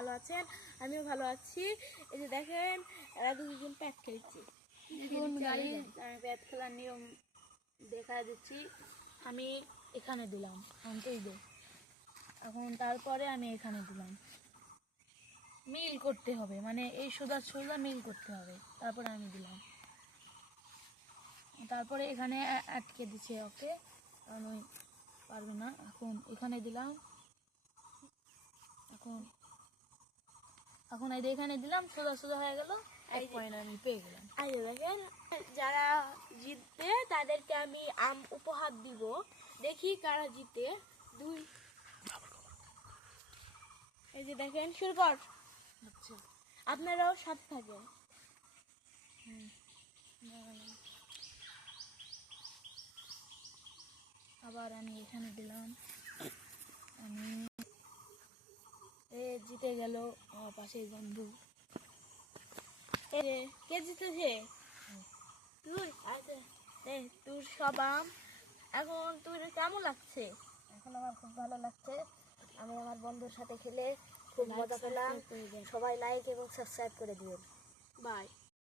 ভালো আছেন, আমিও ভালো আছি। এই যে দেখেন এরা দুজন প্যাট খেলছে। দেখুন গাইস, আমি প্যাট খেলার নিয়ম দেখা দিচ্ছি। আমি এখানে দিলাম অন্তই দে, এখন তারপরে আমি এখানে দিলাম। মিল করতে হবে, মানে এই সোজা সোজা মিল করতে হবে, তারপরে আমি দিলাম। তারপরে এখানে আটকে দিচ্ছে ওকে, কারণ ওই পারবে না। এখন এখানে দিলাম, এখন এখন এই এখানে দিলাম, সোজা সোজা হয়ে গেল, এক পয়েন্ট আমি পেয়ে গেলাম। এই যে দেখেন যারা জিতবে তাদেরকে আমি আম উপহার দিব। দেখি কারা জিতে। এই যে দেখেন, শুরু কর। আচ্ছা, আপনারাও সাথে থাকেন। আবার আমি এখানে দিলাম, আমি জিতে গেল আমার পাশের বন্ধু। কে জিতেছে? তুই? আচ্ছা, তোর সব আম। এখন তোর কেমন লাগছে? এখন আমার খুব ভালো লাগছে, আমি আমার বন্ধুর সাথে খেলে খুব মজা পেলাম। সবাই লাইক এবং সাবস্ক্রাইব করে দিবেন। বাই।